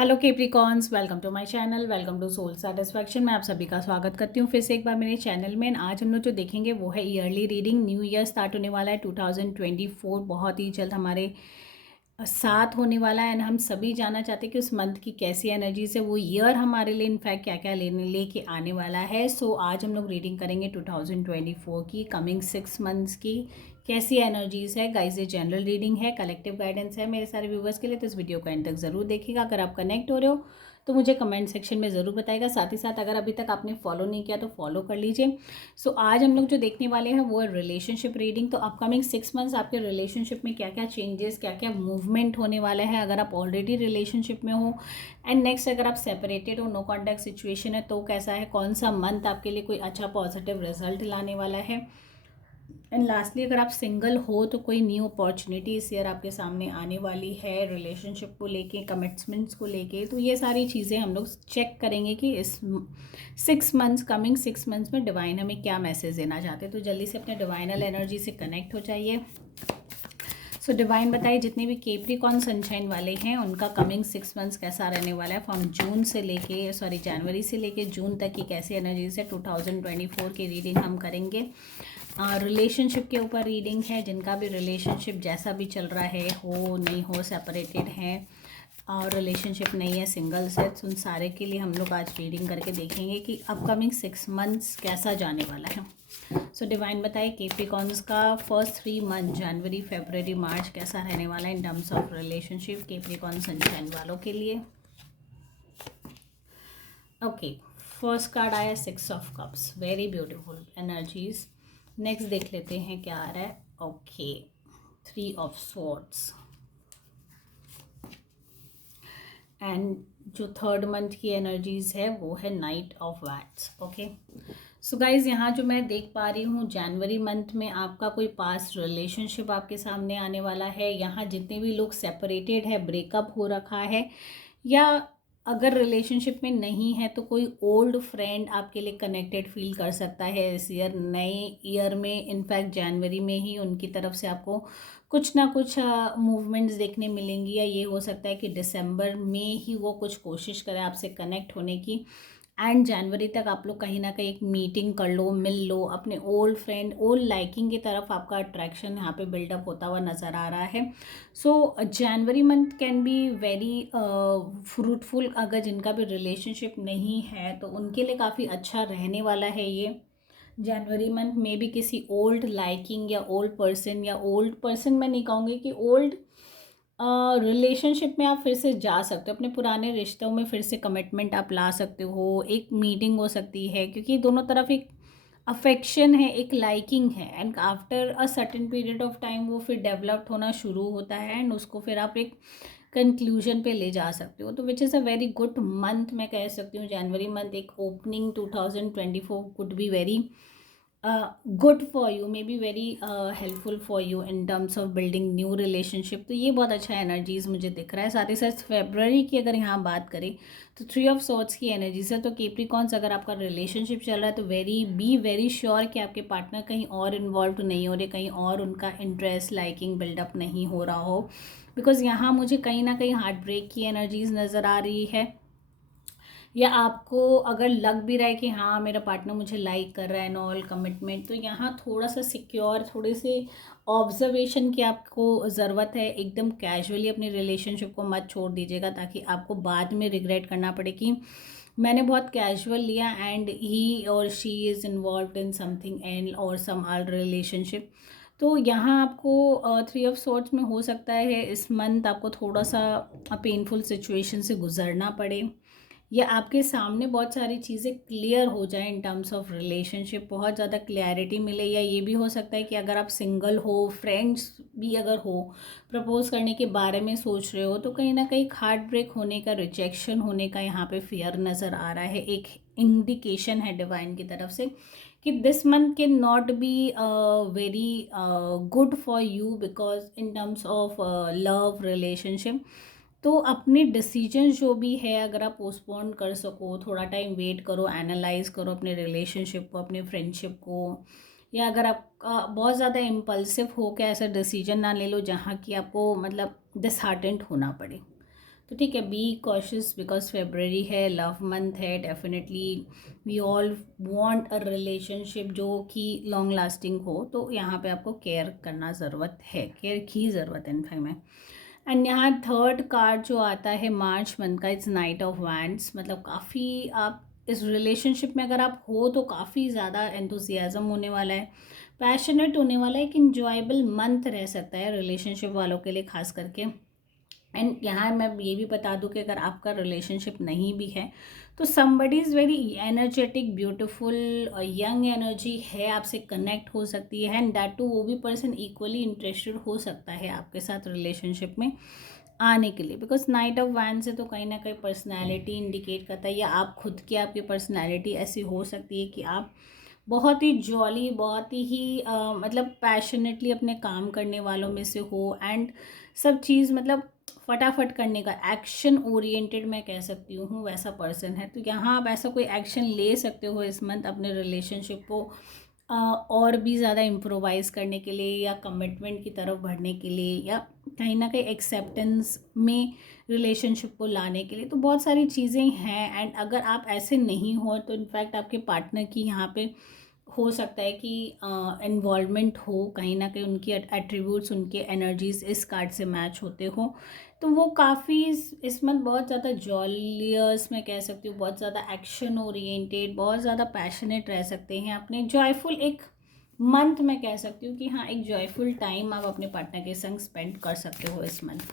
Hello Capricorns, welcome to my channel, welcome to soul satisfaction. मैं आप सभी का स्वागत करती हूँ फिर से एक बार मेरे चैनल में। आज हम लोग जो देखेंगे वो है yearly reading. New year start होने वाला है 2024, बहुत ही जल्द हमारे साथ होने वाला है। एंड हम सभी जानना चाहते हैं कि उस मंथ की कैसी एनर्जीज है, वो ईयर हमारे लिए इनफैक्ट क्या क्या लेके आने वाला है। सो आज हम लोग रीडिंग करेंगे 2024 की कमिंग 6 मंथ्स की कैसी एनर्जीज है। गाइस, ये जनरल रीडिंग है, कलेक्टिव गाइडेंस है मेरे सारे व्यूवर्स के लिए, तो इस वीडियो को एंड तक ज़रूर देखिएगा। अगर आप कनेक्ट हो रहे हो तो मुझे कमेंट सेक्शन में ज़रूर बताइएगा। साथ ही साथ अगर अभी तक आपने फॉलो नहीं किया तो फॉलो कर लीजिए। सो आज हम लोग जो देखने वाले हैं वो है रिलेशनशिप रीडिंग। तो अपकमिंग 6 मंथ्स आपके रिलेशनशिप में क्या क्या चेंजेस, क्या क्या मूवमेंट होने वाला है, अगर आप ऑलरेडी रिलेशनशिप में हो, एंड नेक्स्ट अगर आप सेपरेटेड हो, नो कॉन्टैक्ट सिचुएशन है, तो कैसा है, कौन सा मंथ आपके लिए कोई अच्छा पॉजिटिव रिजल्ट लाने वाला है। एंड लास्टली अगर आप सिंगल हो तो कोई न्यू अपॉर्चुनिटी इस ईयर आपके सामने आने वाली है रिलेशनशिप को लेके, कमिटमेंट्स को लेके। तो ये सारी चीज़ें हम लोग चेक करेंगे कि इस 6 मंथ्स, कमिंग 6 मंथ्स में डिवाइन हमें क्या मैसेज देना चाहते हैं। तो जल्दी से अपने डिवाइनल एनर्जी से कनेक्ट हो जाइए। सो डिवाइन बताइए जितने भी केप्रिकॉन सनशाइन वाले हैं उनका कमिंग 6 मंथ्स कैसा रहने वाला है। फ्रॉम जनवरी से लेके जून तक की कैसी एनर्जीज है। 2024 की रीडिंग हम करेंगे। रिलेशनशिप के ऊपर रीडिंग है। जिनका भी रिलेशनशिप जैसा भी चल रहा है, हो नहीं हो, सेपरेटेड हैं और रिलेशनशिप नहीं है, सिंगल्स है, उन सारे के लिए हम लोग आज रीडिंग करके देखेंगे कि अपकमिंग 6 मंथ्स कैसा जाने वाला है। सो डिवाइन बताइए केप्रिकॉन्स का फर्स्ट 3 मंथ जनवरी फरवरी मार्च कैसा रहने वाला है in terms of relationship Capricorn sunshine वालों के लिए। ओके, फर्स्ट कार्ड आया 6 of cups, very beautiful energies. Next देख लेते हैं क्या आ रहा है। ओके, 3 ऑफ स्वॉर्ड्स एंड जो थर्ड मंथ की एनर्जीज है वो है night of watts. Okay, so guys यहाँ जो मैं देख पा रही हूँ जनवरी मंथ में आपका कोई पास्ट रिलेशनशिप आपके सामने आने वाला है। यहाँ जितने भी लोग सेपरेटेड है, ब्रेकअप हो रखा है, या अगर रिलेशनशिप में नहीं है तो कोई ओल्ड फ्रेंड आपके लिए कनेक्टेड फील कर सकता है इस ईयर, नए ईयर में। इनफैक्ट जनवरी में ही उनकी तरफ से आपको कुछ ना कुछ मूवमेंट्स देखने मिलेंगी, या ये हो सकता है कि दिसंबर में ही वो कुछ कोशिश करें आपसे कनेक्ट होने की। एंड जनवरी तक आप लोग कहीं ना कहीं एक मीटिंग कर लो, मिल लो, अपने ओल्ड फ्रेंड, ओल्ड लाइकिंग की तरफ आपका अट्रैक्शन यहाँ पे बिल्डअप होता हुआ नज़र आ रहा है। So January month can be very fruitful. अगर जिनका भी रिलेशनशिप नहीं है तो उनके लिए काफ़ी अच्छा रहने वाला है ये जनवरी मंथ में भी। किसी ओल्ड लाइकिंग या ओल्ड पर्सन मैं नहीं कहूँगी कि ओल्ड रिलेशनशिप में आप फिर से जा सकते हो, अपने पुराने रिश्तों में फिर से कमिटमेंट आप ला सकते हो। एक मीटिंग हो सकती है क्योंकि दोनों तरफ एक अफेक्शन है, एक लाइकिंग है, and after a certain period of time वो फिर डेवलप्ड होना शुरू होता है एंड उसको फिर आप एक कंक्लूजन पे ले जा सकते हो। तो which is a very good month मैं कह सकती हूँ। जनवरी मंथ एक opening 2024 could be very good for you, may be very helpful for you in terms of building new relationship. तो ये बहुत अच्छा एनर्जीज मुझे दिख रहा है। साथ ही साथ फेब्रवरी की अगर यहाँ बात करें तो 3 ऑफ स्वॉर्ड्स की एनर्जीज है। तो केप्रिकॉन्स अगर आपका रिलेशनशिप चल रहा है तो वेरी श्योर कि आपके पार्टनर कहीं और इन्वॉल्व नहीं हो रहे, कहीं और उनका इंटरेस्ट लाइकिंग बिल्डअप नहीं हो रहा हो। बिकॉज यहाँ मुझे कहीं ना कहीं हार्ट ब्रेक की एनर्जीज नज़र आ रही है, या आपको अगर लग भी रहा है कि हाँ मेरा पार्टनर मुझे लाइक कर रहा है, नॉल कमिटमेंट, तो यहाँ थोड़ा सा सिक्योर, थोड़े से ऑब्जर्वेशन की आपको ज़रूरत है। एकदम कैजुअली अपनी रिलेशनशिप को मत छोड़ दीजिएगा ताकि आपको बाद में रिग्रेट करना पड़े कि मैंने बहुत कैजुअल लिया एंड ही और she is involve in something and और सम आर रिलेशनशिप। तो यहाँ आपको 3 ऑफ स्वॉर्ड्स में हो सकता है इस मंथ आपको थोड़ा सा पेनफुल सिचुएशन से गुजरना पड़े, या आपके सामने बहुत सारी चीज़ें क्लियर हो जाएं इन टर्म्स ऑफ रिलेशनशिप, बहुत ज़्यादा क्लैरिटी मिले। या ये भी हो सकता है कि अगर आप सिंगल हो, फ्रेंड्स भी अगर हो, प्रपोज करने के बारे में सोच रहे हो, तो कहीं ना कहीं हार्ट ब्रेक होने का, रिजेक्शन होने का यहाँ पे फियर नज़र आ रहा है। एक इंडिकेशन है डिवाइन की तरफ से कि this month can not be very good for you because in terms of love relationship. तो अपने डिसीजन जो भी है अगर आप पोस्टपोन कर सको, थोड़ा टाइम वेट करो, एनालाइज करो अपने रिलेशनशिप को, अपने फ्रेंडशिप को, या अगर आप बहुत ज़्यादा इम्पल्सिव हो के ऐसा डिसीजन ना ले लो जहाँ कि आपको मतलब डिसहार्टेंड होना पड़े। तो ठीक है, बी कॉशियस बिकॉज फेब्रवरी है, लव मंथ है, definitely we all want a relationship जो कि लॉन्ग लास्टिंग हो, तो यहाँ पे आपको केयर करना ज़रूरत है, केयर की ज़रूरत है इनफैक्ट में। एंड यहाँ थर्ड कार्ड जो आता है मार्च मंथ का, इट्स नाइट ऑफ वैंड्स, मतलब काफ़ी आप इस रिलेशनशिप में अगर आप हो तो काफ़ी ज़्यादा एंथुसियाज़म होने वाला है, पैशनेट होने वाला है, एक इंजॉयबल मंथ रह सकता है रिलेशनशिप वालों के लिए खास करके। एंड यहाँ मैं ये भी बता दूँ कि अगर आपका रिलेशनशिप नहीं भी है तो somebody is very energetic, beautiful, young energy है, आपसे कनेक्ट हो सकती है, एंड दैट टू वो भी पर्सन इक्वली इंटरेस्टेड हो सकता है आपके साथ रिलेशनशिप में आने के लिए, बिकॉज नाइट ऑफ वैन से तो कहीं ना कहीं पर्सनैलिटी इंडिकेट करता है, या आप खुद की आपकी पर्सनैलिटी ऐसी हो सकती है कि आप बहुत ही जॉली, बहुत ही मतलब पैशनेटली अपने काम करने वालों में से हो, एंड सब चीज़ मतलब फटाफट करने का, एक्शन ओरिएंटेड मैं कह सकती हूँ वैसा पर्सन है। तो यहाँ आप ऐसा कोई एक्शन ले सकते हो इस मंथ अपने रिलेशनशिप को और भी ज़्यादा इम्प्रोवाइज़ करने के लिए, या कमिटमेंट की तरफ बढ़ने के लिए, या कहीं ना कहीं एक्सेप्टेंस में रिलेशनशिप को लाने के लिए। तो बहुत सारी चीज़ें हैं, एंड अगर आप ऐसे नहीं हो तो इनफैक्ट आपके पार्टनर की यहाँ पे हो सकता है कि इन्वॉल्वमेंट हो, कहीं ना कहीं उनकी एट्रीब्यूट्स, उनके एनर्जीज इस कार्ड से मैच होते हो, तो वो काफ़ी इस मंथ बहुत ज़्यादा जॉलियस मैं कह सकती हूँ, बहुत ज़्यादा एक्शन ओरिएंटेड, बहुत ज़्यादा पैशनेट रह सकते हैं, अपने जॉयफुल एक मंथ मैं कह सकती हूँ कि हाँ, एक जॉयफुल टाइम आप अपने पार्टनर के संग स्पेंड कर सकते हो इस मंथ।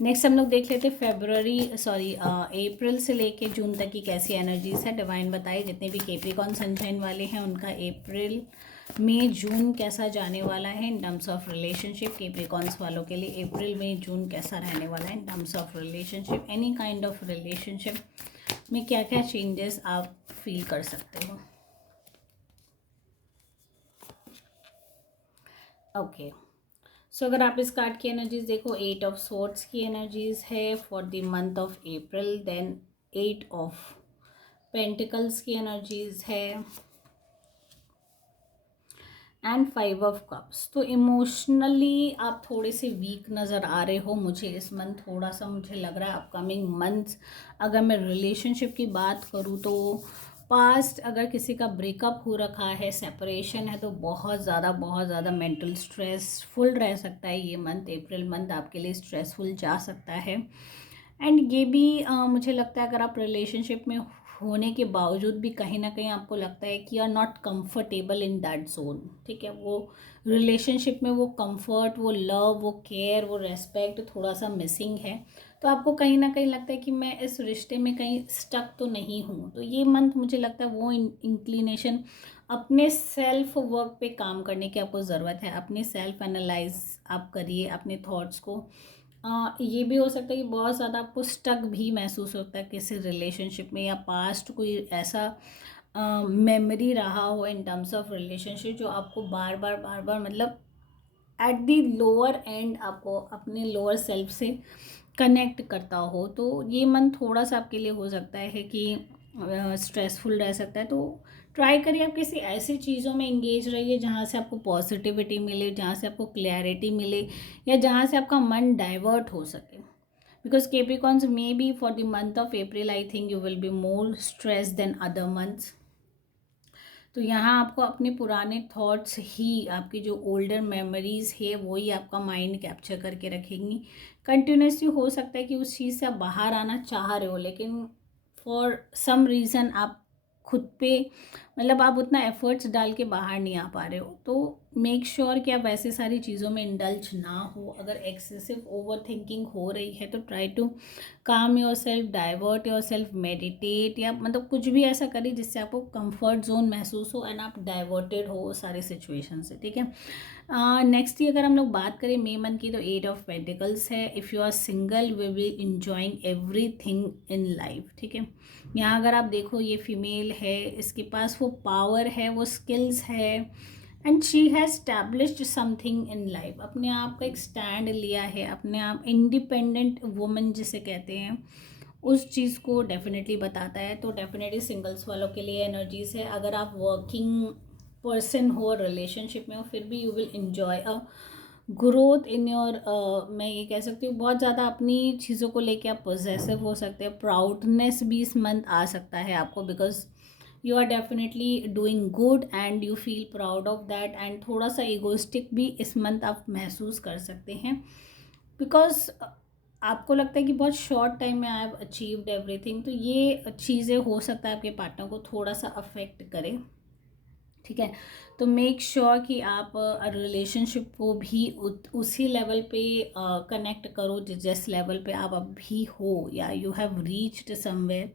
नेक्स्ट हम लोग देख लेते हैं अप्रैल से लेके जून तक की कैसी एनर्जीज है, डिवाइन बताइए। जितने भी कैप्रिकॉर्न सनशाइन वाले हैं उनका अप्रैल मई जून कैसा जाने वाला है in terms of relationship. Capricorns वालों के लिए अप्रैल मई जून कैसा रहने वाला है in terms of relationship, any kind of relationship में क्या क्या चेंजेस आप फील कर सकते हो। ओके, सो अगर आप इस कार्ड की एनर्जीज देखो, 8 ऑफ स्वॉर्ड्स की एनर्जीज है for the month of April, then 8 of pentacles की एनर्जीज है, एंड 5 ऑफ कप्स। तो इमोशनली आप थोड़े से वीक नज़र आ रहे हो मुझे इस मंथ, थोड़ा सा मुझे लग रहा है अपकमिंग मंथ्स। अगर मैं रिलेशनशिप की बात करूँ तो पास्ट अगर किसी का ब्रेकअप हो रखा है, सेपरेशन है, तो बहुत ज़्यादा मेंटल स्ट्रेसफुल रह सकता है ये मंथ। अप्रैल मंथ आपके लिए स्ट्रेसफुल जा सकता है, एंड ये भी मुझे लगता है अगर आप रिलेशनशिप में होने के बावजूद भी कहीं ना कहीं आपको लगता है कि you are not comfortable in that zone, ठीक है, वो रिलेशनशिप में वो कंफर्ट, वो लव, वो केयर, वो रेस्पेक्ट थोड़ा सा मिसिंग है, तो आपको कहीं ना कहीं लगता है कि मैं इस रिश्ते में कहीं स्टक तो नहीं हूँ। तो ये मंथ मुझे लगता है वो इंक्लिनेशन, अपने सेल्फ वर्क पे काम करने की आपको ज़रूरत है, अपने सेल्फ एनालाइज आप करिए अपने थॉट्स को। ये भी हो सकता है कि बहुत ज़्यादा आपको स्टक भी महसूस होता है किसी रिलेशनशिप में, या पास्ट कोई ऐसा मेमोरी रहा हो इन टर्म्स ऑफ रिलेशनशिप जो आपको बार बार मतलब एट दी लोअर एंड आपको अपने लोअर सेल्फ से कनेक्ट करता हो। तो ये मन थोड़ा सा आपके लिए हो सकता है कि स्ट्रेसफुल रह सकता है। तो ट्राई करिए आप किसी ऐसी चीज़ों में इंगेज रहिए जहाँ से आपको पॉजिटिविटी मिले, जहाँ से आपको क्लैरिटी मिले, या जहाँ से आपका मन डाइवर्ट हो सके। Because Capricorns may be for the month of April I think you will be more stress than other months. तो यहाँ आपको अपने पुराने थॉट्स ही, आपकी जो ओल्डर मेमोरीज है वही आपका माइंड कैप्चर करके रखेंगी। कंटिन्यूसली हो सकता है कि उस चीज़ से आप बाहर आना चाह रहे हो, लेकिन फॉर सम रीज़न आप खुद पे मतलब आप उतना एफर्ट्स डाल के बाहर नहीं आ पा रहे हो। तो मेक श्योर कि आप वैसे सारी चीज़ों में इंडल्ज ना हो। अगर एक्सेसिव ओवर थिंकिंग हो रही है तो try to calm yourself, divert yourself, meditate, या मतलब कुछ भी ऐसा करिए जिससे आपको कंफर्ट जोन महसूस हो एंड आप डाइवर्टेड हो सारे सिचुएशन से, ठीक है। नेक्स्ट ही अगर हम लोग बात करें मे मंथ की, तो 8 ऑफ पेंटिकल्स है। If you are single we will enjoying everything in life, ठीक है। यहाँ अगर आप देखो ये फीमेल है, इसके पास वो पावर है, वो स्किल्स है, and she has established something in life. अपने आप का एक स्टैंड लिया है, अपने आप इंडिपेंडेंट वुमन जिसे कहते हैं उस चीज़ को डेफिनेटली बताता है। तो डेफिनेटली सिंगल्स वालों के लिए एनर्जीज है। अगर आप वर्किंग पर्सन हो, रिलेशनशिप में हो, फिर भी you will enjoy a growth in your, मैं ये कह सकती हूँ बहुत ज़्यादा अपनी चीज़ों को लेके आप पोजेसिव हो सकते हैं, प्राउडनेस भी इस मंथ आ सकता है आपको, because you are definitely doing good and you feel proud of that, and थोड़ा सा इगोइस्टिक भी इस मंथ आप महसूस कर सकते हैं, बिकॉज आपको लगता है कि बहुत शॉर्ट टाइम में आई हैव अचीव्ड एवरीथिंग, तो ये चीज़ें हो सकता है आपके पार्टनर को थोड़ा सा अफेक्ट करे, ठीक है। तो मेक श्योर कि आप रिलेशनशिप को भी उसी लेवल पे कनेक्ट करो जिस लेवल पे आप अभी हो, या यू हैव रीच्ड समवेयर,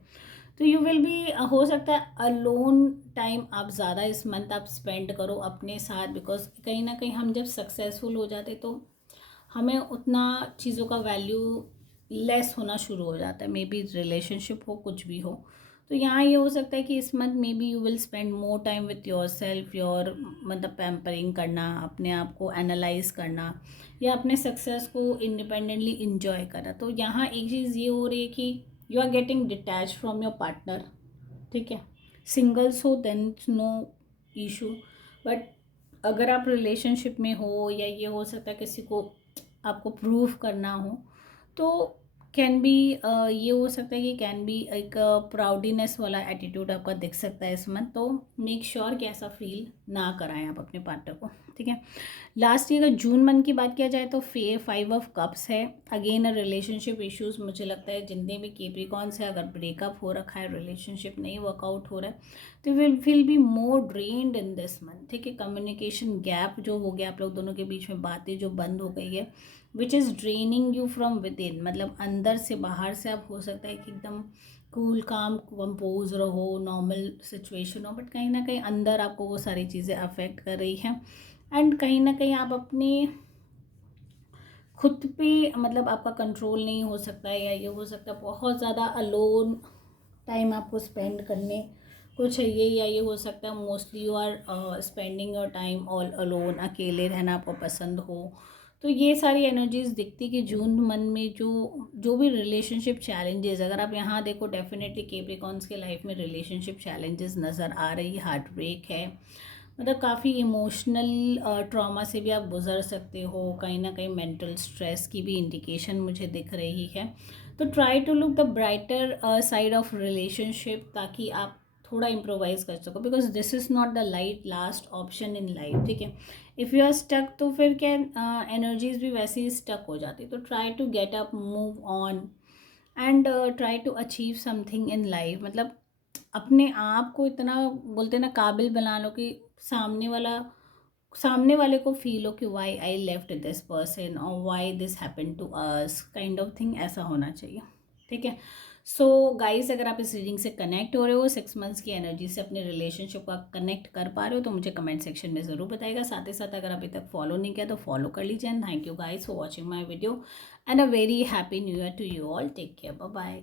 तो यू विल बी, हो सकता है अलोन टाइम आप ज़्यादा इस मंथ आप स्पेंड करो अपने साथ, बिकॉज कहीं ना कहीं हम जब सक्सेसफुल हो जाते तो हमें उतना चीज़ों का वैल्यू लेस होना शुरू हो जाता है, मे बी रिलेशनशिप हो कुछ भी हो। तो यहाँ ये हो सकता है कि इस month may be you will spend more time with your self, your मतलब पैम्परिंग करना, अपने आप को एनालाइज करना, या अपने सक्सेस को इंडिपेंडेंटली इंजॉय करना। तो यहाँ एक चीज़ ये हो रही है कि you are getting detach from your partner, ठीक है। सिंगल्स हो देन नो इशू, बट अगर आप रिलेशनशिप में हो, या ये हो सकता है किसी को आपको प्रूव करना हो, तो कैन बी, ये हो सकता है कि कैन बी एक प्राउडीनेस वाला एटीट्यूड आपका दिख सकता है इस मंथ, तो मेक श्योर कि ऐसा फील ना कराएं आप अपने पार्टनर को, ठीक है। लास्ट ईयर अगर जून मंथ की बात किया जाए तो 5 ऑफ कप्स है, अगेन रिलेशनशिप इश्यूज, मुझे लगता है जितने भी कैप्रिकॉर्न्स है, अगर ब्रेकअप हो रखा है, रिलेशनशिप नहीं वर्कआउट हो रहा है, तो will be more drained in this month, ठीक है। कम्युनिकेशन गैप जो हो गया आप लोग दोनों के बीच में, बातें जो बंद हो गई है, which is draining you from with in, मतलब अंदर से बाहर से आप हो सकता है कि एकदम कूल काम कंपोज रहो, नॉर्मल सिचुएशन हो, बट कहीं ना कहीं अंदर आपको वो सारी चीज़ें अफेक्ट कर रही हैं, एंड कहीं ना कहीं आप अपने खुद पे मतलब आपका कंट्रोल नहीं हो सकता है, या ये हो सकता है बहुत ज़्यादा अलोन टाइम आपको स्पेंड करने को चाहिए, या ये हो सकता है mostly you are spending your time all alone, अकेले रहना आपको पसंद हो। तो ये सारी एनर्जीज दिखती कि जून मन में जो जो भी रिलेशनशिप चैलेंजेस, अगर आप यहाँ देखो डेफिनेटली कैप्रिकॉर्न्स के लाइफ में रिलेशनशिप चैलेंजेस नज़र आ रही, हार्ट ब्रेक है, मतलब काफ़ी इमोशनल ट्रॉमा से भी आप गुजर सकते हो, कहीं ना कहीं मेंटल स्ट्रेस की भी इंडिकेशन मुझे दिख रही है। तो try to look the brighter side of relationship, ताकि आप थोड़ा इम्प्रोवाइज कर सको, because this is not the light last option in life, ठीक है। इफ़ यू आर स्टक तो फिर क्या एनर्जीज भी वैसे ही स्टक हो जाती, तो try to get up, move on, and try to achieve something in life, मतलब अपने आप को इतना बोलते ना काबिल बना लो कि सामने वाले को फील हो कि why I left this person, और why this happen to us, kind of thing ऐसा होना चाहिए, ठीक है। सो गाइस, अगर आप इस रीडिंग से कनेक्ट हो रहे हो, 6 मंथ्स की एनर्जी से अपने रिलेशनशिप को कनेक्ट कर पा रहे हो, तो मुझे कमेंट सेक्शन में ज़रूर बताइएगा। साथ ही साथ अगर अभी तक फॉलो नहीं किया तो फॉलो कर लीजिए, and thank you guys for watching my video, and a very happy new year to you all. Take care, bye bye.